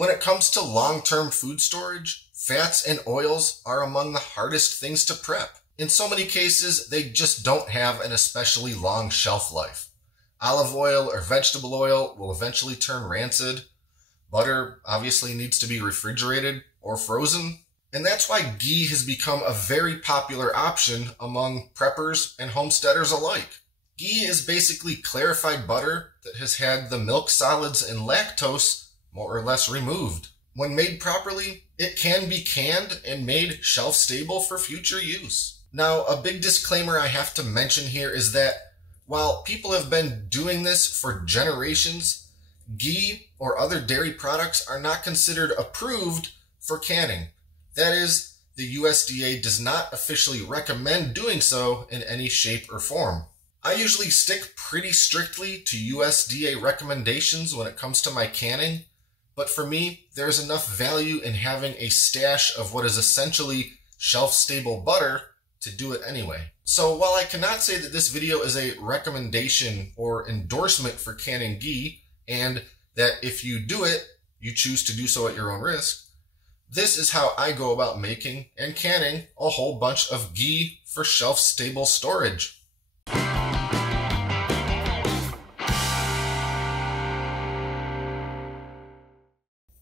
When it comes to long-term food storage, fats and oils are among the hardest things to prep. In so many cases, they just don't have an especially long shelf life. Olive oil or vegetable oil will eventually turn rancid. Butter obviously needs to be refrigerated or frozen. And that's why ghee has become a very popular option among preppers and homesteaders alike. Ghee is basically clarified butter that has had the milk solids and lactose more or less removed. When made properly, it can be canned and made shelf-stable for future use. Now, a big disclaimer I have to mention here is that while people have been doing this for generations, ghee or other dairy products are not considered approved for canning. That is, the USDA does not officially recommend doing so in any shape or form. I usually stick pretty strictly to USDA recommendations when it comes to my canning, but for me, there's enough value in having a stash of what is essentially shelf-stable butter to do it anyway. So while I cannot say that this video is a recommendation or endorsement for canning ghee, and that if you do it, you choose to do so at your own risk, this is how I go about making and canning a whole bunch of ghee for shelf-stable storage.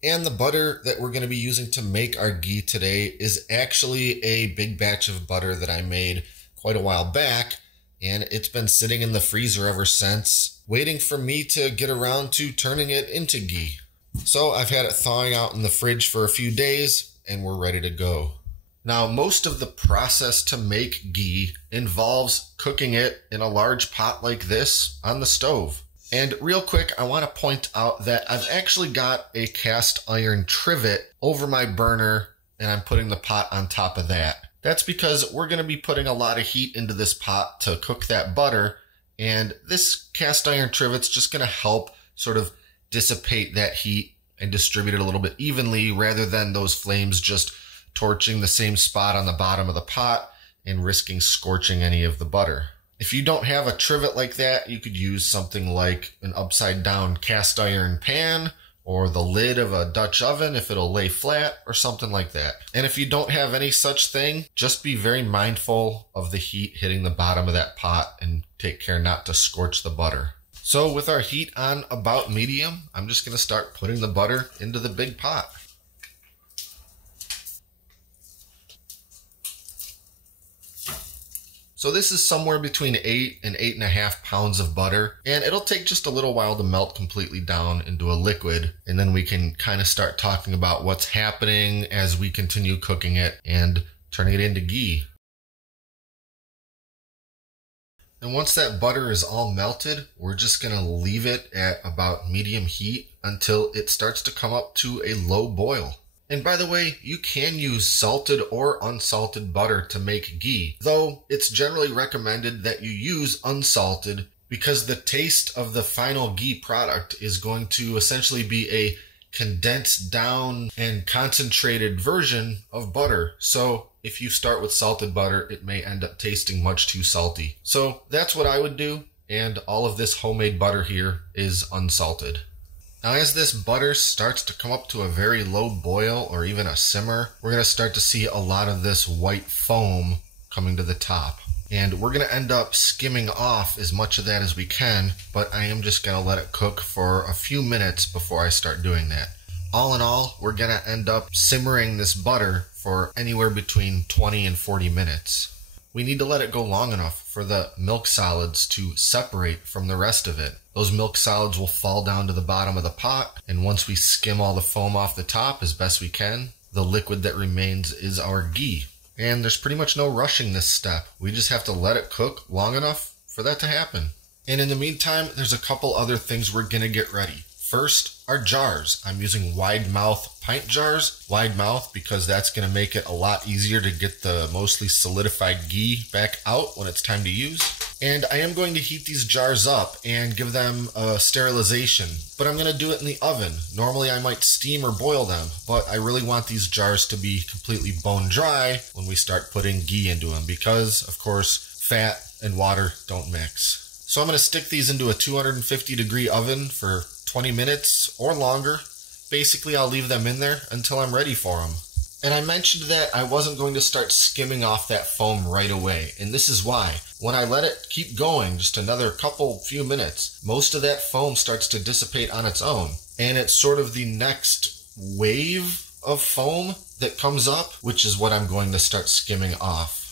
And the butter that we're going to be using to make our ghee today is actually a big batch of butter that I made quite a while back, and it's been sitting in the freezer ever since, waiting for me to get around to turning it into ghee. So I've had it thawing out in the fridge for a few days, and we're ready to go. Now, most of the process to make ghee involves cooking it in a large pot like this on the stove. And real quick, I want to point out that I've actually got a cast iron trivet over my burner, and I'm putting the pot on top of that. That's because we're going to be putting a lot of heat into this pot to cook that butter, and this cast iron trivet's just going to help sort of dissipate that heat and distribute it a little bit evenly, rather than those flames just torching the same spot on the bottom of the pot and risking scorching any of the butter. If you don't have a trivet like that, you could use something like an upside down cast iron pan or the lid of a Dutch oven if it'll lay flat or something like that. And if you don't have any such thing, just be very mindful of the heat hitting the bottom of that pot and take care not to scorch the butter. So with our heat on about medium, I'm just going to start putting the butter into the big pot. So this is somewhere between 8 and 8.5 pounds of butter, and it'll take just a little while to melt completely down into a liquid, and then we can kind of start talking about what's happening as we continue cooking it and turning it into ghee. And once that butter is all melted, we're just going to leave it at about medium heat until it starts to come up to a low boil. And by the way, you can use salted or unsalted butter to make ghee, though it's generally recommended that you use unsalted because the taste of the final ghee product is going to essentially be a condensed down and concentrated version of butter. So if you start with salted butter, it may end up tasting much too salty. So that's what I would do, and all of this homemade butter here is unsalted. Now as this butter starts to come up to a very low boil or even a simmer, we're going to start to see a lot of this white foam coming to the top. And we're going to end up skimming off as much of that as we can, but I am just going to let it cook for a few minutes before I start doing that. All in all, we're going to end up simmering this butter for anywhere between 20 and 40 minutes. We need to let it go long enough for the milk solids to separate from the rest of it. Those milk solids will fall down to the bottom of the pot, and once we skim all the foam off the top as best we can, the liquid that remains is our ghee. And there's pretty much no rushing this step. We just have to let it cook long enough for that to happen. And in the meantime, there's a couple other things we're going to get ready. First, our jars. I'm using wide mouth pint jars. Wide mouth because that's going to make it a lot easier to get the mostly solidified ghee back out when it's time to use. And I am going to heat these jars up and give them a sterilization, but I'm going to do it in the oven. Normally I might steam or boil them, but I really want these jars to be completely bone dry when we start putting ghee into them because, of course, fat and water don't mix. So I'm going to stick these into a 250 degree oven for 20 minutes or longer, basically I'll leave them in there until I'm ready for them. And I mentioned that I wasn't going to start skimming off that foam right away, and this is why. When I let it keep going just another few minutes, most of that foam starts to dissipate on its own, and it's sort of the next wave of foam that comes up, which is what I'm going to start skimming off.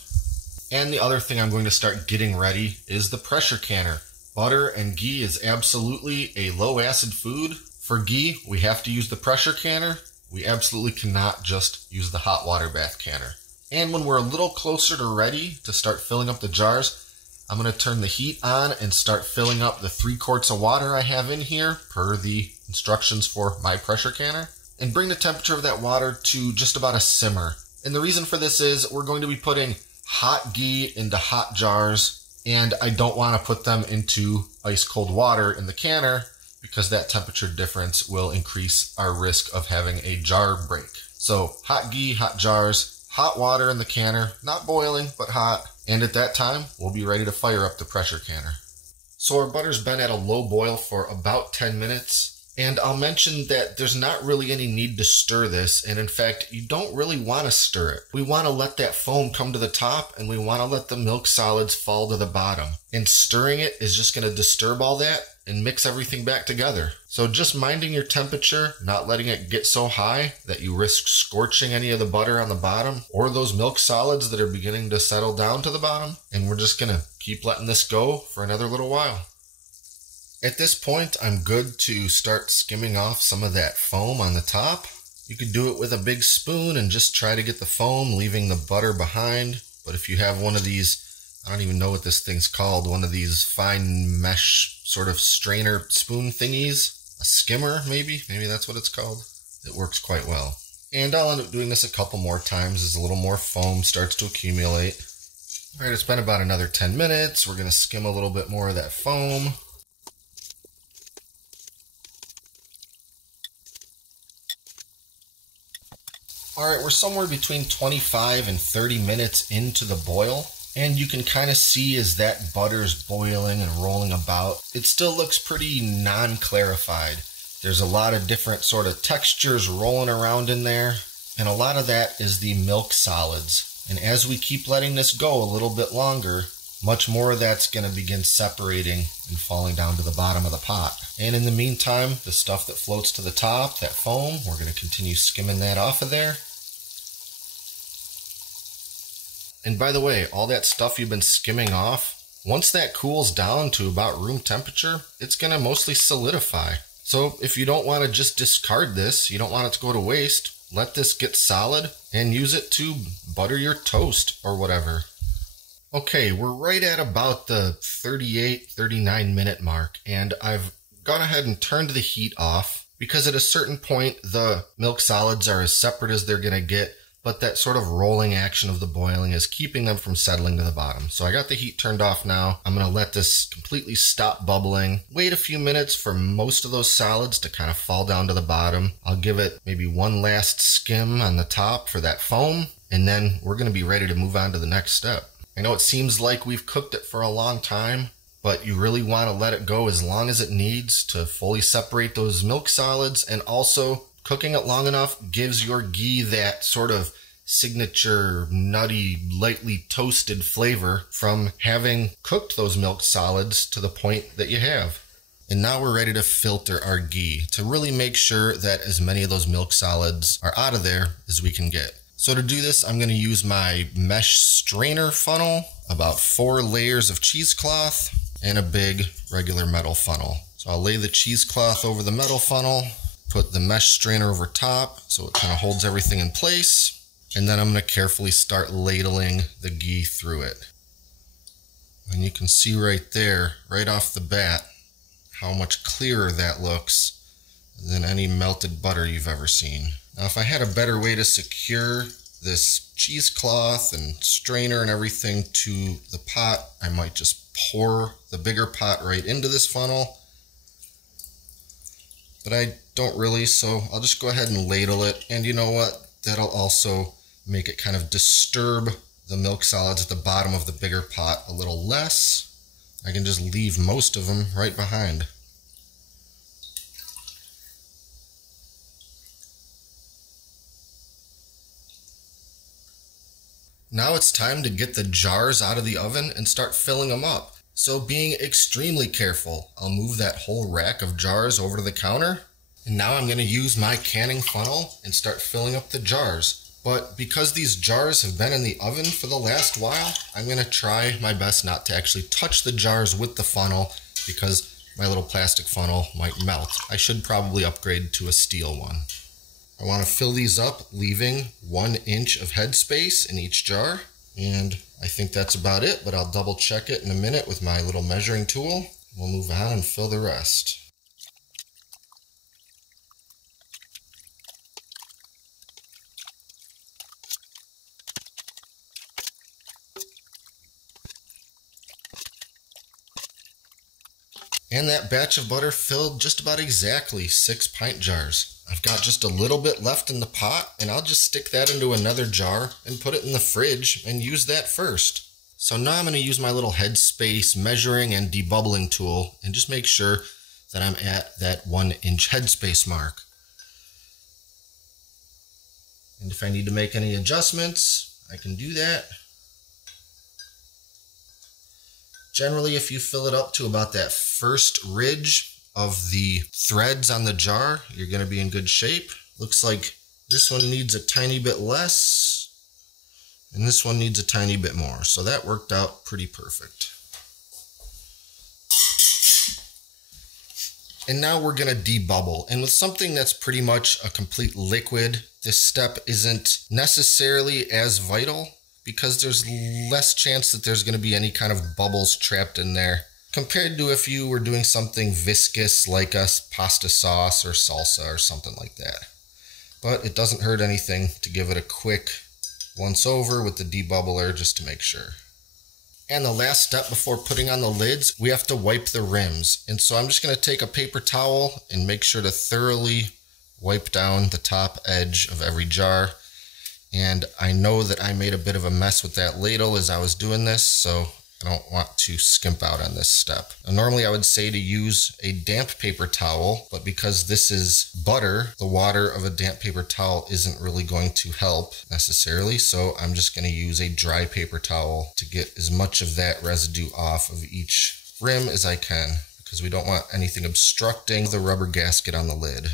And the other thing I'm going to start getting ready is the pressure canner. Butter and ghee is absolutely a low acid food. For ghee, we have to use the pressure canner. We absolutely cannot just use the hot water bath canner. And when we're a little closer to ready to start filling up the jars, I'm going to turn the heat on and start filling up the 3 quarts of water I have in here per the instructions for my pressure canner, and bring the temperature of that water to just about a simmer. And the reason for this is we're going to be putting hot ghee into hot jars, and I don't want to put them into ice cold water in the canner because that temperature difference will increase our risk of having a jar break. So hot ghee, hot jars, hot water in the canner, not boiling, but hot. And at that time, we'll be ready to fire up the pressure canner. So our butter's been at a low boil for about 10 minutes. And I'll mention that there's not really any need to stir this. And in fact, you don't really want to stir it. We want to let that foam come to the top, and we want to let the milk solids fall to the bottom. And stirring it is just going to disturb all that and mix everything back together. So just minding your temperature, not letting it get so high that you risk scorching any of the butter on the bottom or those milk solids that are beginning to settle down to the bottom. And we're just going to keep letting this go for another little while. At this point, I'm good to start skimming off some of that foam on the top. You could do it with a big spoon and just try to get the foam, leaving the butter behind. But if you have one of these, I don't even know what this thing's called, one of these fine mesh sort of strainer spoon thingies, a skimmer maybe that's what it's called. It works quite well. And I'll end up doing this a couple more times as a little more foam starts to accumulate. All right, it's been about another 10 minutes. We're going to skim a little bit more of that foam. All right, we're somewhere between 25 and 30 minutes into the boil, and you can kind of see as that butter is boiling and rolling about, it still looks pretty non-clarified. There's a lot of different sort of textures rolling around in there, and a lot of that is the milk solids. And as we keep letting this go a little bit longer, much more of that's going to begin separating and falling down to the bottom of the pot. And in the meantime, the stuff that floats to the top, that foam, we're going to continue skimming that off of there. And by the way, all that stuff you've been skimming off, once that cools down to about room temperature, it's going to mostly solidify. So if you don't want to just discard this, you don't want it to go to waste, let this get solid and use it to butter your toast or whatever. Okay, we're right at about the 38, 39 minute mark, and I've gone ahead and turned the heat off because at a certain point, the milk solids are as separate as they're going to get, but that sort of rolling action of the boiling is keeping them from settling to the bottom. So I got the heat turned off now. I'm going to let this completely stop bubbling. Wait a few minutes for most of those solids to kind of fall down to the bottom. I'll give it maybe one last skim on the top for that foam, and then we're going to be ready to move on to the next step. I know it seems like we've cooked it for a long time, but you really want to let it go as long as it needs to fully separate those milk solids, and also cooking it long enough gives your ghee that sort of signature nutty, lightly toasted flavor from having cooked those milk solids to the point that you have. And now we're ready to filter our ghee to really make sure that as many of those milk solids are out of there as we can get. So to do this, I'm going to use my mesh strainer funnel, about 4 layers of cheesecloth, and a big regular metal funnel. So I'll lay the cheesecloth over the metal funnel, put the mesh strainer over top so it kind of holds everything in place, and then I'm going to carefully start ladling the ghee through it. And you can see right there, right off the bat, how much clearer that looks than any melted butter you've ever seen. Now, if I had a better way to secure this cheesecloth and strainer and everything to the pot, I might just pour the bigger pot right into this funnel. But I don't really, so I'll just go ahead and ladle it. And you know what? That'll also make it kind of disturb the milk solids at the bottom of the bigger pot a little less. I can just leave most of them right behind. Now it's time to get the jars out of the oven and start filling them up. So being extremely careful, I'll move that whole rack of jars over to the counter. And now I'm going to use my canning funnel and start filling up the jars. But because these jars have been in the oven for the last while, I'm going to try my best not to actually touch the jars with the funnel because my little plastic funnel might melt. I should probably upgrade to a steel one. I want to fill these up, leaving 1 inch of headspace in each jar. And I think that's about it, but I'll double check it in a minute with my little measuring tool. We'll move on and fill the rest. And that batch of butter filled just about exactly 6 pint jars. I've got just a little bit left in the pot, and I'll just stick that into another jar and put it in the fridge and use that first. So now I'm going to use my little Headspace measuring and debubbling tool and just make sure that I'm at that 1 inch headspace mark. And if I need to make any adjustments, I can do that. Generally, if you fill it up to about that first ridge of the threads on the jar, you're going to be in good shape. Looks like this one needs a tiny bit less, and this one needs a tiny bit more. So that worked out pretty perfect. And now we're going to debubble. And with something that's pretty much a complete liquid, this step isn't necessarily as vital, because there's less chance that there's going to be any kind of bubbles trapped in there compared to if you were doing something viscous like a pasta sauce or salsa or something like that. But it doesn't hurt anything to give it a quick once over with the debubbler just to make sure. And the last step before putting on the lids, we have to wipe the rims. And so I'm just going to take a paper towel and make sure to thoroughly wipe down the top edge of every jar. And I know that I made a bit of a mess with that ladle as I was doing this, so I don't want to skimp out on this step. Now, normally I would say to use a damp paper towel, but because this is butter, the water of a damp paper towel isn't really going to help necessarily, so I'm just going to use a dry paper towel to get as much of that residue off of each rim as I can, because we don't want anything obstructing the rubber gasket on the lid.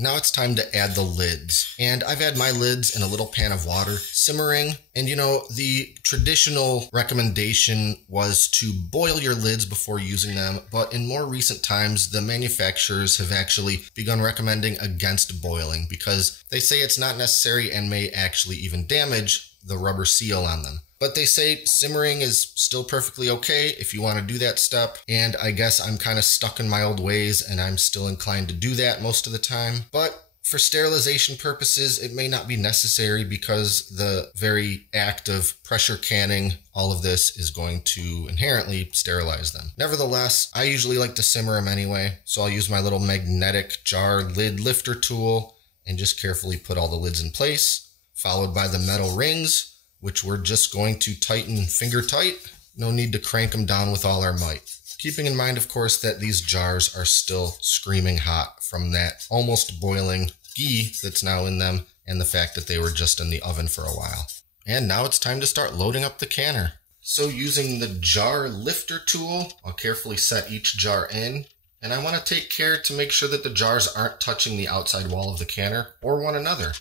Now it's time to add the lids. And I've had my lids in a little pan of water, simmering. And you know, the traditional recommendation was to boil your lids before using them. But in more recent times, the manufacturers have actually begun recommending against boiling because they say it's not necessary and may actually even damage the rubber seal on them. But they say simmering is still perfectly okay if you want to do that step. And I guess I'm kind of stuck in my old ways and I'm still inclined to do that most of the time. But for sterilization purposes, it may not be necessary because the very act of pressure canning all of this is going to inherently sterilize them. Nevertheless, I usually like to simmer them anyway. So I'll use my little magnetic jar lid lifter tool and just carefully put all the lids in place, followed by the metal rings, which we're just going to tighten finger tight. No need to crank them down with all our might. Keeping in mind, of course, that these jars are still screaming hot from that almost boiling ghee that's now in them and the fact that they were just in the oven for a while. And now it's time to start loading up the canner. So using the jar lifter tool, I'll carefully set each jar in. And I want to take care to make sure that the jars aren't touching the outside wall of the canner or one another.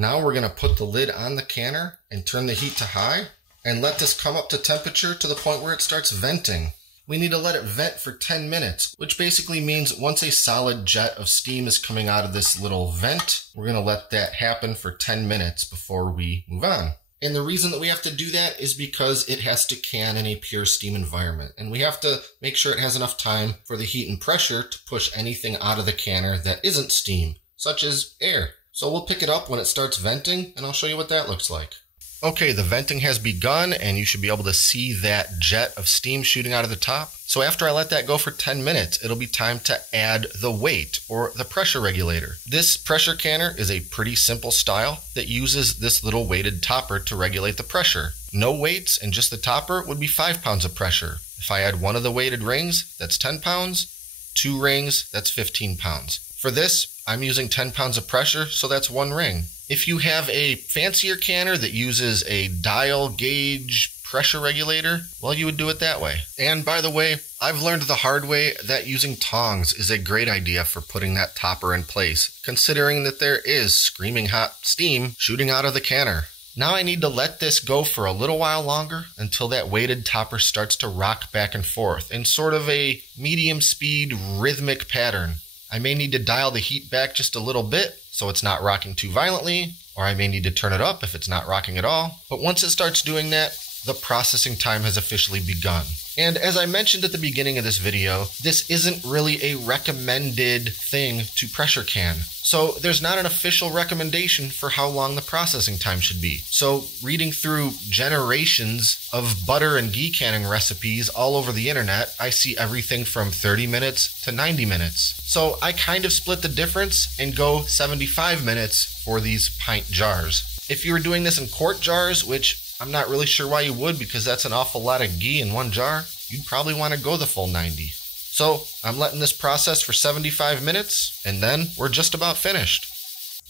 Now we're going to put the lid on the canner and turn the heat to high and let this come up to temperature to the point where it starts venting. We need to let it vent for 10 minutes, which basically means once a solid jet of steam is coming out of this little vent, we're going to let that happen for 10 minutes before we move on. And the reason that we have to do that is because it has to can in a pure steam environment. And we have to make sure it has enough time for the heat and pressure to push anything out of the canner that isn't steam, such as air. So we'll pick it up when it starts venting, and I'll show you what that looks like. Okay, the venting has begun, and you should be able to see that jet of steam shooting out of the top. So after I let that go for 10 minutes, it'll be time to add the weight, or the pressure regulator. This pressure canner is a pretty simple style that uses this little weighted topper to regulate the pressure. No weights and just the topper would be 5 pounds of pressure. If I add one of the weighted rings, that's 10 pounds. 2 rings, that's 15 pounds. For this, I'm using 10 pounds of pressure, so that's 1 ring. If you have a fancier canner that uses a dial gauge pressure regulator, well, you would do it that way. And by the way, I've learned the hard way that using tongs is a great idea for putting that topper in place, considering that there is screaming hot steam shooting out of the canner. Now I need to let this go for a little while longer until that weighted topper starts to rock back and forth in sort of a medium speed rhythmic pattern. I may need to dial the heat back just a little bit so it's not rocking too violently, or I may need to turn it up if it's not rocking at all. But once it starts doing that, the processing time has officially begun. And as I mentioned at the beginning of this video, this isn't really a recommended thing to pressure can. So there's not an official recommendation for how long the processing time should be. So reading through generations of butter and ghee canning recipes all over the internet, I see everything from 30 minutes to 90 minutes. So I kind of split the difference and go 75 minutes for these pint jars. If you were doing this in quart jars, which I'm not really sure why you would, because that's an awful lot of ghee in one jar, you'd probably want to go the full 90. So I'm letting this process for 75 minutes, and then we're just about finished.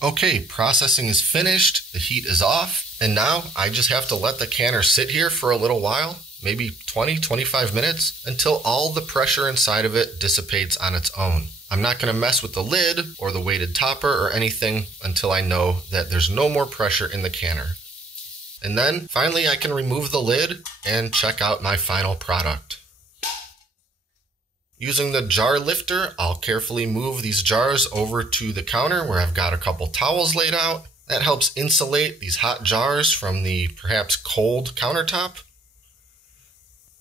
Okay, processing is finished, the heat is off, and now I just have to let the canner sit here for a little while, maybe 20-25 minutes, until all the pressure inside of it dissipates on its own. I'm not going to mess with the lid or the weighted topper or anything until I know that there's no more pressure in the canner. And then finally I can remove the lid and check out my final product. Using the jar lifter, I'll carefully move these jars over to the counter where I've got a couple towels laid out. That helps insulate these hot jars from the perhaps cold countertop.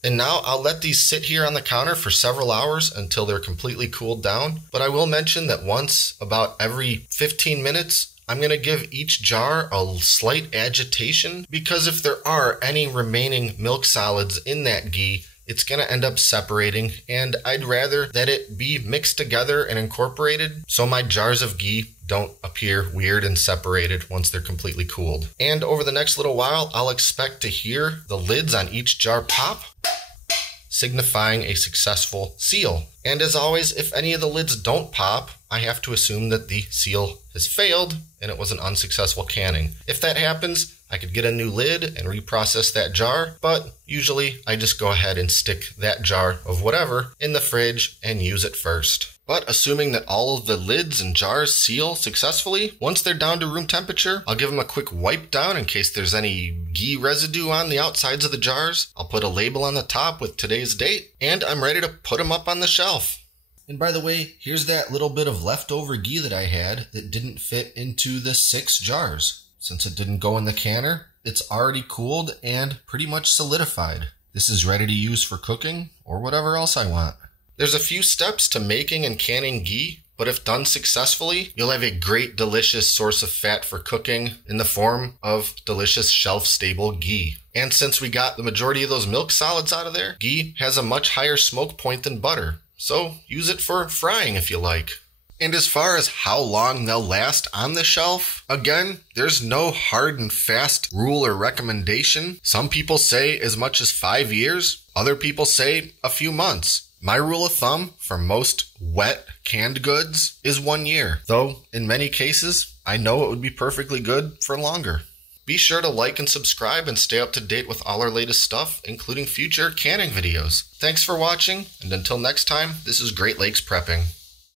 And now I'll let these sit here on the counter for several hours until they're completely cooled down. But I will mention that once about every 15 minutes, I'm going to give each jar a slight agitation, because if there are any remaining milk solids in that ghee, it's going to end up separating, and I'd rather that it be mixed together and incorporated so my jars of ghee don't appear weird and separated once they're completely cooled. And over the next little while, I'll expect to hear the lids on each jar pop, signifying a successful seal. And as always, if any of the lids don't pop, I have to assume that the seal has failed and it was an unsuccessful canning. If that happens, I could get a new lid and reprocess that jar, but usually I just go ahead and stick that jar of whatever in the fridge and use it first. But assuming that all of the lids and jars seal successfully, once they're down to room temperature, I'll give them a quick wipe down in case there's any ghee residue on the outsides of the jars. I'll put a label on the top with today's date, and I'm ready to put them up on the shelf. And by the way, here's that little bit of leftover ghee that I had that didn't fit into the 6 jars. Since it didn't go in the canner, it's already cooled and pretty much solidified. This is ready to use for cooking or whatever else I want. There's a few steps to making and canning ghee, but if done successfully, you'll have a great, delicious source of fat for cooking in the form of delicious shelf-stable ghee. And since we got the majority of those milk solids out of there, ghee has a much higher smoke point than butter. So use it for frying if you like. And as far as how long they'll last on the shelf, again, there's no hard and fast rule or recommendation. Some people say as much as 5 years. Other people say a few months. My rule of thumb for most wet canned goods is 1 year, though in many cases, I know it would be perfectly good for longer. Be sure to like and subscribe and stay up to date with all our latest stuff, including future canning videos. Thanks for watching, and until next time, this is Great Lakes Prepping.